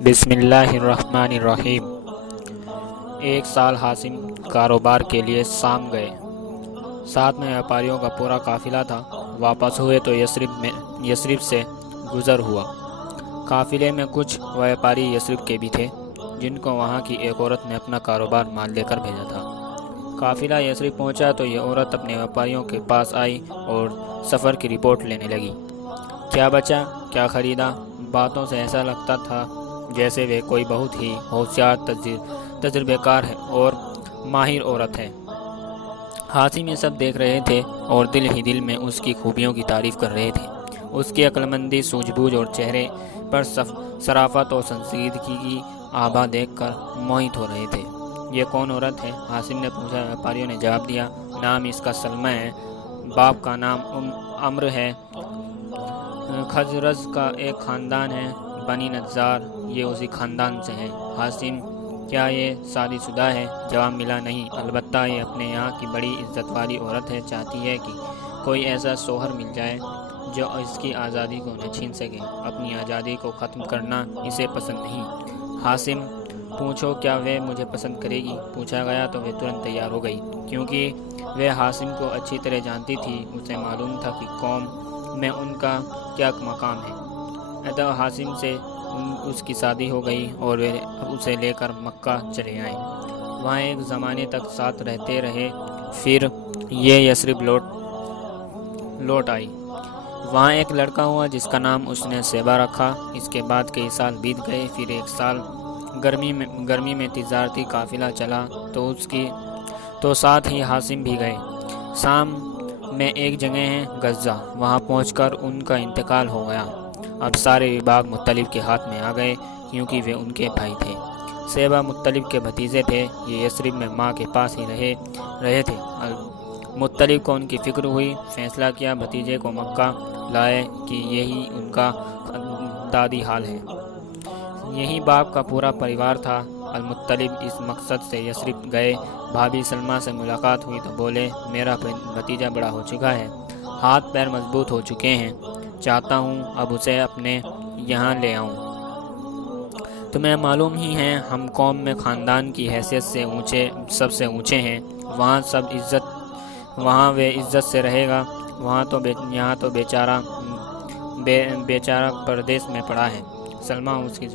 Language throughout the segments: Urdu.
بسم اللہ الرحمن الرحیم۔ ایک سال حاسم کاروبار کے لیے شام گئے۔ ساتھ میں ویپاریوں کا پورا قافلہ تھا۔ واپس ہوئے تو یثرب سے گزر ہوا۔ قافلے میں کچھ ویپاری یثرب کے بھی تھے، جن کو وہاں کی ایک عورت نے اپنا کاروبار مال لے کر بھیجا تھا۔ قافلہ یثرب پہنچا تو یہ عورت اپنے ویپاریوں کے پاس آئی اور سفر کی رپورٹ لینے لگی۔ کیا بچا، کیا خریدا؟ باتوں سے ایسا لگتا تھا جیسے وہ کوئی بہت ہی ہوشیار، تجربے کار ہے اور ماہر عورت ہے۔ حاسم یہ سب دیکھ رہے تھے اور دل ہی دل میں اس کی خوبیوں کی تعریف کر رہے تھے۔ اس کی عقل مندی، سوجھ بوجھ اور چہرے پر صرافت اور سنجیدگی کی آبا دیکھ کر موہت ہو رہے تھے۔ یہ کون عورت ہے؟ حاسم نے پوچھا۔ ویپاریوں نے جواب دیا، نام اس کا سلمہ ہے، باپ کا نام عمرو ہے، خزرج کا ایک خاندان ہے، بنی نجار، یہ اسی خاندان سے ہے۔ حاسم، کیا یہ شادی شدہ ہے؟ جواب ملا، نہیں، البتہ یہ اپنے یہاں کی بڑی عزت والی عورت ہے، چاہتی ہے کہ کوئی ایسا شوہر مل جائے جو اس کی آزادی کو نہ چھین سکے۔ اپنی آزادی کو ختم کرنا اسے پسند نہیں۔ حاسم، پوچھو کیا وہ مجھے پسند کرے گی؟ پوچھا گیا تو وہ ترنت تیار ہو گئی، کیونکہ وہ حاسم کو اچھی طرح جانتی تھی۔ اسے معلوم تھا کہ قوم میں ان کا کیا مقام ہے۔ اتو حاسم سے اس کی شادی ہو گئی اور وہ اسے لے کر مکہ چلے آئے۔ وہاں ایک زمانے تک ساتھ رہتے رہے، پھر یہ یثرب لوٹ آئی۔ وہاں ایک لڑکا ہوا جس کا نام اس نے شیبہ رکھا۔ اس کے بعد کئی سال بیت گئے۔ پھر ایک سال گرمی میں تجارتی قافلہ چلا تو ساتھ ہی حاسم بھی گئے۔ شام میں ایک جگہ ہے غزہ، وہاں پہنچ کر ان کا انتقال ہو گیا۔ اب سارے وباگ مطلب کے ہاتھ میں آ گئے، کیونکہ وہ ان کے بھائی تھے۔ شیبہ مطلب کے بھتیجے تھے۔ یہ یثرب میں ماں کے پاس ہی رہے تھے۔ مطلب کو ان کی فکر ہوئی، فیصلہ کیا بھتیجے کو مکہ لائے کہ یہی ان کا دادی حال ہے۔ یہی باپ کا پورا پریوار تھا۔ المطلب اس مقصد سے یثرب گئے۔ بھابھی سلمہ سے ملاقات ہوئی تو بولے، میرا بھتیجا بڑا ہو چکا ہے، ہاتھ پیر مضبوط ہو چکے ہیں، چاہتا ہوں اب اسے اپنے یہاں لے آؤں۔ تمہیں معلوم ہی ہے ہم قوم میں خاندان کی حیثیت سے سب سے اونچے ہیں۔ وہاں وہ عزت سے رہے گا، یہاں تو بیچارہ پردیس میں پڑا ہے۔ سلمہ، اس کی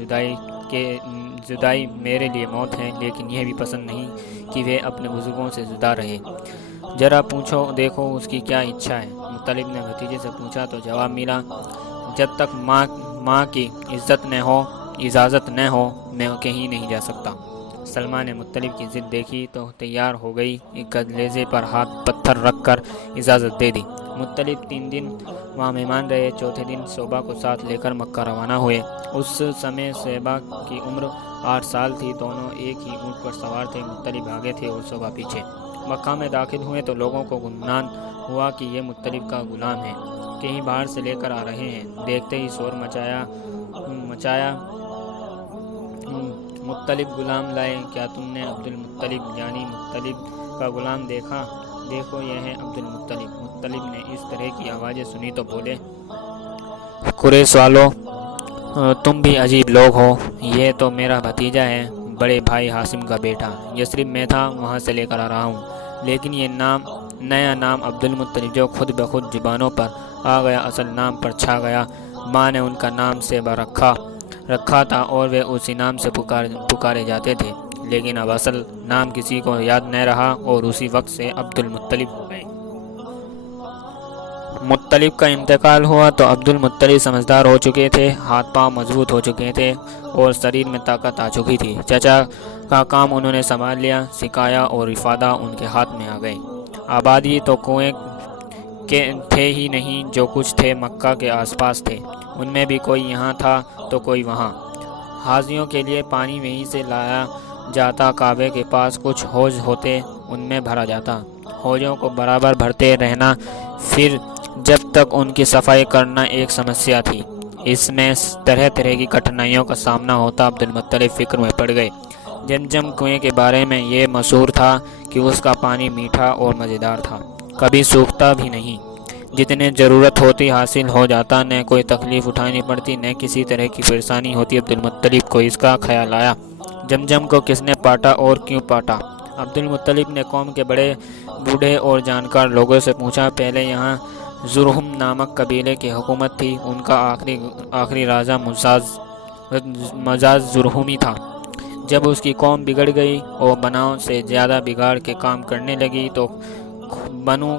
جدائی میرے لیے موت ہے، لیکن یہ بھی پسند نہیں کہ وہ اپنے بزرگوں سے جدا رہے۔ ذرا پوچھو دیکھو اس کی کیا اچھا ہے۔ مطلب نے بھتیجے سے پوچھا تو جواب ملا، جب تک ماں کی اجازت نہ ہو میں کہیں نہیں جا سکتا۔ سلمہ نے مطلب کی ضد دیکھی تو تیار ہو گئی، ایک گلیزے پر ہاتھ پتھر رکھ کر اجازت دے دی۔ مطلب 3 دن وہاں مہمان رہے۔ چوتھے دن شیبہ کو ساتھ لے کر مکہ روانہ ہوئے۔ اس سمے شیبہ کی عمر 8 سال تھی۔ دونوں ایک ہی اونٹ پر سوار تھے، مطلب آگے تھے اور شیبہ پیچھے۔ مکہ میں داخل ہوئے تو لوگوں کو گمان ہوا کہ یہ مطلب کا غلام ہے، کہیں باہر سے لے کر آ رہے ہیں۔ دیکھتے ہی شور مچایا، مطلب غلام لائے، کیا تم نے عبدالمطلب یعنی مطلب کا غلام دیکھا؟ دیکھو یہ ہے عبدالمطلب۔ مطلب نے اس طرح کی آوازیں سنی تو بولے، قریش والو، تم بھی عجیب لوگ ہو، یہ تو میرا بھتیجا ہے، بڑے بھائی حاسم کا بیٹا، یثرب میں تھا، وہاں سے لے کر آ رہا ہوں۔ لیکن یہ نیا نام عبدالمطلب جو خود بخود زبانوں پر آ گیا، اصل نام پر چھا گیا۔ ماں نے ان کا نام شیبہ رکھا تھا اور وہ اسی نام سے پکارے جاتے تھے، لیکن اب اصل نام کسی کو یاد نہ رہا اور اسی وقت سے عبدالمطلب ہو گئے۔ مطلب کا انتقال ہوا تو عبدالمطلب سمجھدار ہو چکے تھے، ہاتھ پاؤں مضبوط ہو چکے تھے اور شریر میں طاقت آ چکی تھی۔ چچا کا کام انہوں نے سنبھال لیا، سکھایا اور افادہ ان کے ہاتھ میں آ گئے۔ آبادی تو کنویں کے تھے ہی نہیں، جو کچھ تھے مکہ کے آس پاس تھے، ان میں بھی کوئی یہاں تھا تو کوئی وہاں۔ حاجیوں کے لیے پانی وہیں سے لایا جاتا، کعبے کے پاس کچھ حوض ہوتے، ان میں بھرا جاتا۔ حوضوں کو برابر بھرتے رہنا، پھر جب تک ان کی صفائی کرنا ایک سمسیا تھی۔ اس میں طرح طرح کی کٹھنائیوں کا سامنا ہوتا۔ عبدالمطلب فکر میں پڑ گئے۔ زمزم کنویں کے بارے میں یہ مشہور تھا کہ اس کا پانی میٹھا اور مزیدار تھا، کبھی سوکھتا بھی نہیں۔ جتنے ضرورت ہوتی حاصل ہو جاتا، نہ کوئی تکلیف اٹھانی پڑتی، نہ کسی طرح کی پریشانی ہوتی۔ عبدالمطلب کو اس کا خیال آیا، زمزم کو کس نے پاٹا اور کیوں پاٹا؟ عبدالمطلب نے قوم کے بڑے بوڑھے اور جانکار لوگوں سے پوچھا۔ پہلے یہاں زرہم نامک قبیلے کی حکومت تھی، ان کا آخری راجہ مزاز زرہمی تھا۔ جب اس کی قوم بگڑ گئی اور بناؤ سے زیادہ بگاڑ کے کام کرنے لگی تو بنو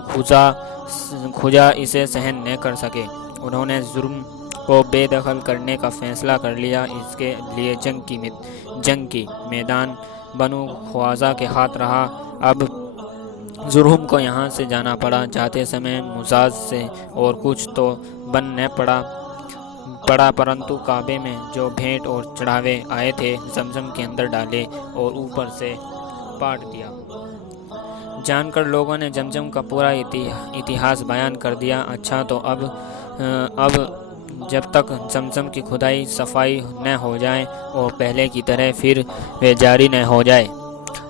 خزا اسے سہن نہ کر سکے۔ انہوں نے زرہم کو بے دخل کرنے کا فیصلہ کر لیا۔ اس کے لیے جنگ کی میدان بنو خوازہ کے ہاتھ رہا۔ اب زرہم کو یہاں سے جانا پڑا۔ جاتے سمے مزاج سے اور کچھ تو بن نہ پڑا پرنتو کعبے میں جو بھیٹ اور چڑھاوے آئے تھے زمزم کے اندر ڈالے اور اوپر سے پاٹ دیا۔ جان کر لوگوں نے زمزم کا پورا اتہاس بیان کر دیا۔ اچھا تو اب جب تک زمزم کی کھدائی صفائی نہ ہو جائے اور پہلے کی طرح پھر وہ جاری نہ ہو جائے،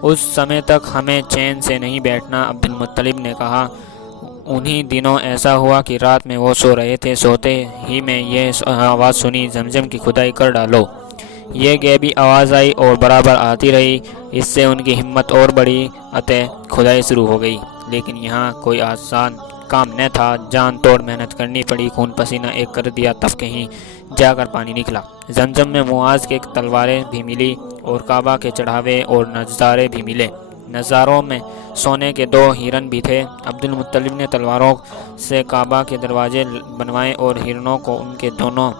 اس سمے تک ہمیں چین سے نہیں بیٹھنا۔ عبدالمطلب نے کہا۔ انہی دنوں ایسا ہوا کہ رات میں وہ سو رہے تھے، سوتے ہی میں یہ آواز سنی، زمزم کی کھدائی کر ڈالو۔ یہ غیبی آواز آئی اور برابر آتی رہی۔ اس سے ان کی ہمت اور بڑھی، اتے کھدائی شروع ہو گئی۔ لیکن یہاں کوئی آسان کام نہ تھا، جان توڑ محنت کرنی پڑی۔ خون پسینہ ایک کر دیا، تب کہیں جا کر پانی نکلا۔ زمزم میں معاذ کے تلواریں بھی ملی اور کعبہ کے چڑھاوے اور نظارے بھی ملے۔ نظاروں میں سونے کے 2 ہرن بھی تھے۔ عبدالمطلب نے تلواروں سے کعبہ کے دروازے بنوائے اور ہرنوں کو ان کے دونوں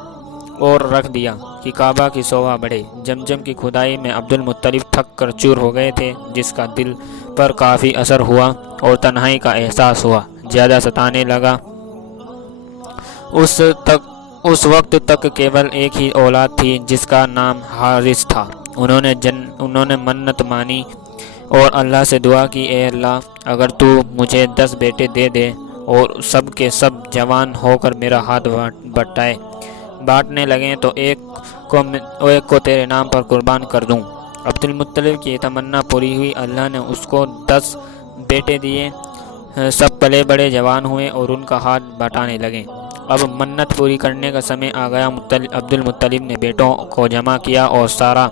اور رکھ دیا کہ کعبہ کی شوبھا بڑھے۔ زمزم کی کھدائی میں عبدالمطلب تھک کر چور ہو گئے تھے، جس کا دل پر کافی اثر ہوا اور تنہائی کا احساس ہوا، زیادہ ستانے لگا۔ اس وقت تک کیول ایک ہی اولاد تھی جس کا نام حارث تھا۔ انہوں نے منت مانی اور اللہ سے دعا کی، اے اللہ، اگر تو مجھے 10 بیٹے دے دے اور سب کے سب جوان ہو کر میرا ہاتھ بانٹنے لگیں تو ایک کو تیرے نام پر قربان کر دوں۔ عبدالمطلب کی تمنا پوری ہوئی۔ اللہ نے اس کو 10 بیٹے دیے۔ سب پلے بڑے جوان ہوئے اور ان کا ہاتھ بٹانے لگے۔ اب منت پوری کرنے کا سمے آ گیا۔ عبدالمطلب نے بیٹوں کو جمع کیا اور سارا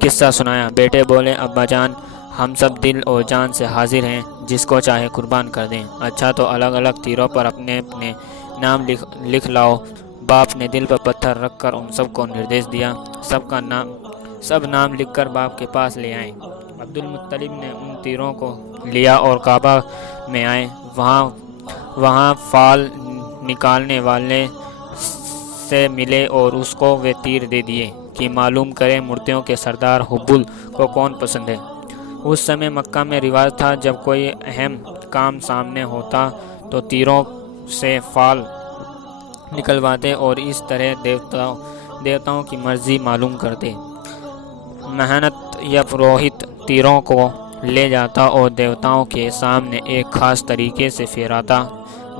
قصہ سنایا۔ بیٹے بولے، ابا جان، ہم سب دل اور جان سے حاضر ہیں، جس کو چاہے قربان کر دیں۔ اچھا تو الگ الگ تیروں پر اپنے اپنے نام لکھ لاؤ۔ باپ نے دل پر پتھر رکھ کر ان سب کو نردیش دیا۔ سب نام لکھ کر باپ کے پاس لے آئے۔ عبدالمطلب نے ان تیروں کو لیا اور کعبہ میں آئے۔ وہاں فال نکالنے والے سے ملے اور اس کو وہ تیر دے دیے کہ معلوم کرے مورتیوں کے سردار حبل کو کون پسند ہے۔ اس سمے مکہ میں رواج تھا، جب کوئی اہم کام سامنے ہوتا تو تیروں سے فال نکلواتے اور اس طرح دیوتاؤں کی مرضی معلوم کرتے۔ محنت یا پروہت تیروں کو لے جاتا اور دیوتاؤں کے سامنے ایک خاص طریقے سے پھیراتا۔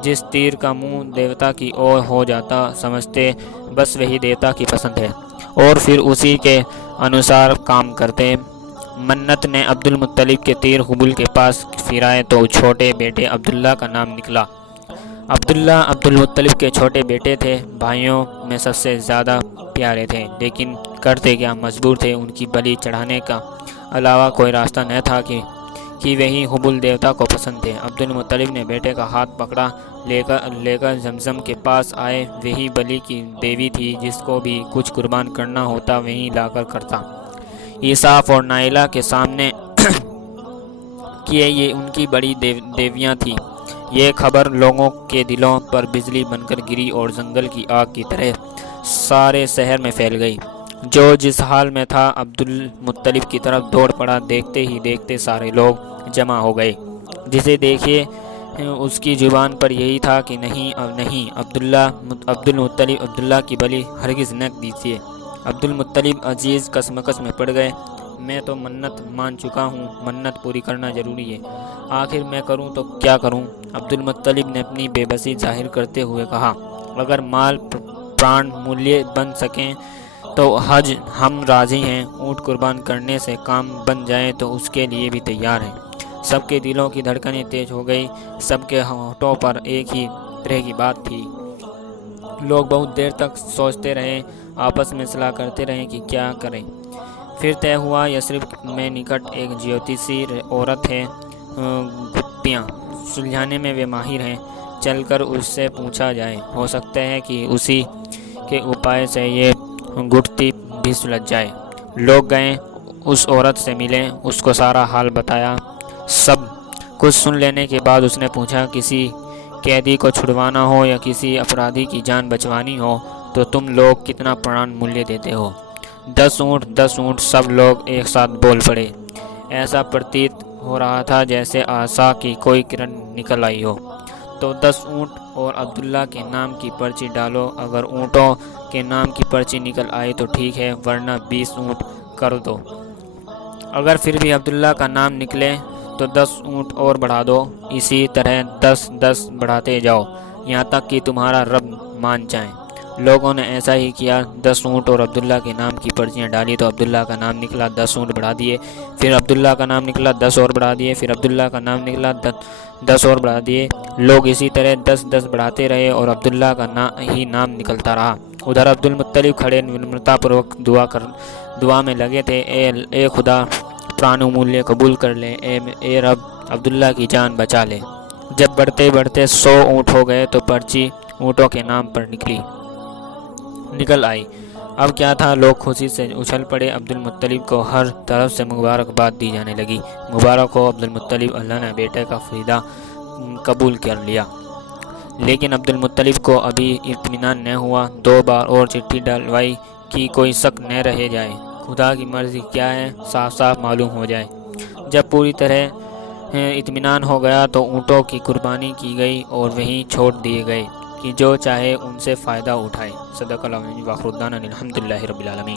جس تیر کا منہ دیوتا کی اور ہو جاتا، سمجھتے بس وہی دیوتا کی پسند ہے اور پھر اسی کے انوسار کام کرتے۔ منت نے عبدالمطلب کے تیر حبل کے پاس پھرائے تو چھوٹے بیٹے عبداللہ کا نام نکلا۔ عبداللہ عبدالمطلب کے چھوٹے بیٹے تھے، بھائیوں میں سب سے زیادہ پیارے تھے، لیکن کرتے کیا، مجبور تھے۔ ان کی بلی چڑھانے کا علاوہ کوئی راستہ نہ تھا کہ وہی حبل دیوتا کو پسند تھے۔ عبدالمطلب نے بیٹے کا ہاتھ پکڑا، لے کر زمزم کے پاس آئے۔ وہی بلی کی دیوی تھی، جس کو بھی کچھ قربان کرنا ہوتا وہیں لا کر کرتا۔ ایصاف اور نائلہ کے سامنے کیے، یہ ان کی بڑی دیویاں تھیں۔ یہ خبر لوگوں کے دلوں پر بجلی بن کر گری اور جنگل کی آگ کی طرح سارے شہر میں پھیل گئی۔ جو جس حال میں تھا عبدالمطلب کی طرف دوڑ پڑا۔ دیکھتے ہی دیکھتے سارے لوگ جمع ہو گئے۔ جسے دیکھیے اس کی زبان پر یہی تھا کہ نہیں، عبدالمطلب عبداللہ کی بلی ہرگز نہ دیجیے۔ عبدالمطلب عزیز کشمکش میں پڑ گئے۔ میں تو منت مان چکا ہوں، منت پوری کرنا ضروری ہے، آخر میں کروں تو کیا کروں؟ عبدالمطلب نے اپنی بے بسی ظاہر کرتے ہوئے کہا، اگر مال پران مولیہ بن سکیں تو حج ہم راضی ہیں، اونٹ قربان کرنے سے کام بن جائے تو اس کے لیے بھی تیار ہیں۔ سب کے دلوں کی دھڑکنیں تیز ہو گئی، سب کے ہونٹوں پر ایک ہی طرح کی بات تھی۔ لوگ بہت دیر تک سوچتے رہے، آپس میں صلاح کرتے رہے کہ کیا کریں۔ پھر طے ہوا یثرب میں نکٹ ایک جیوتیسی عورت ہے، گتھیاں سلجھانے میں وہ ماہر ہیں، چل کر اس سے پوچھا جائے، ہو سکتا ہے کہ اسی کے اپائے سے یہ گٹھتی بھی سلجھ جائے۔ لوگ گئے، اس عورت سے ملے، اس کو سارا حال بتایا۔ سب کچھ سن لینے کے بعد اس نے پوچھا، کسی قیدی کو چھڑوانا ہو یا کسی اپرادھی کی جان بچوانی ہو تو تم لوگ کتنا پران مولیہ دیتے ہو؟ 10 اونٹ 10 اونٹ، سب لوگ ایک ساتھ بول پڑے۔ ایسا پرتیت ہو رہا تھا جیسے آسا کی کوئی کرن نکل آئی ہو۔ تو 10 اونٹ اور عبداللہ کے نام کی پرچی ڈالو، اگر اونٹوں کے نام کی پرچی نکل آئی تو ٹھیک ہے، ورنہ 20 اونٹ کر دو۔ اگر پھر بھی عبداللہ کا نام نکلے تو 10 اونٹ اور بڑھا دو، اسی طرح 10 10 بڑھاتے جاؤ یہاں تک کہ تمہارا رب مان جائیں۔ لوگوں نے ایسا ہی کیا، 10 اونٹ اور عبداللہ کے نام کی پرچیاں ڈالی تو عبداللہ کا نام نکلا، 10 اونٹ بڑھا دیے، پھر عبداللہ کا نام نکلا، 10 اور بڑھا دیے، پھر عبداللہ کا نام نکلا، 10 اور بڑھا دیے۔ لوگ اسی طرح 10 10 بڑھاتے رہے اور عبداللہ کا ہی نام نکلتا رہا۔ ادھر عبد المطلب کھڑے ونمرتا پوروک دعا میں لگے تھے، اے خدا، پران و مولیہ قبول کر لے، اے رب، عبداللہ کی جان بچا لے۔ جب بڑھتے بڑھتے 100 اونٹ ہو گئے تو پرچی اونٹوں کے نام پر نکل آئی۔ اب کیا تھا، لوگ خوشی سے اچھل پڑے، عبد المطلب کو ہر طرف سے مبارکباد دی جانے لگی۔ مبارک ہو عبد المطلب، اللہ نے بیٹے کا فریدہ قبول کر لیا۔ لیکن عبد المطلب کو ابھی اطمینان نہ ہوا، 2 بار اور چٹھی ڈلوائی کہ کوئی شک نہ رہ جائے، خدا کی مرضی کیا ہے صاف صاف معلوم ہو جائے۔ جب پوری طرح اطمینان ہو گیا تو اونٹوں کی قربانی کی گئی اور وہیں چھوڑ دیے گئے کہ جو چاہے ان سے فائدہ اٹھائے۔ صدق اللہ العظیم، وآخر دعوانا الحمدللہ رب العالمین۔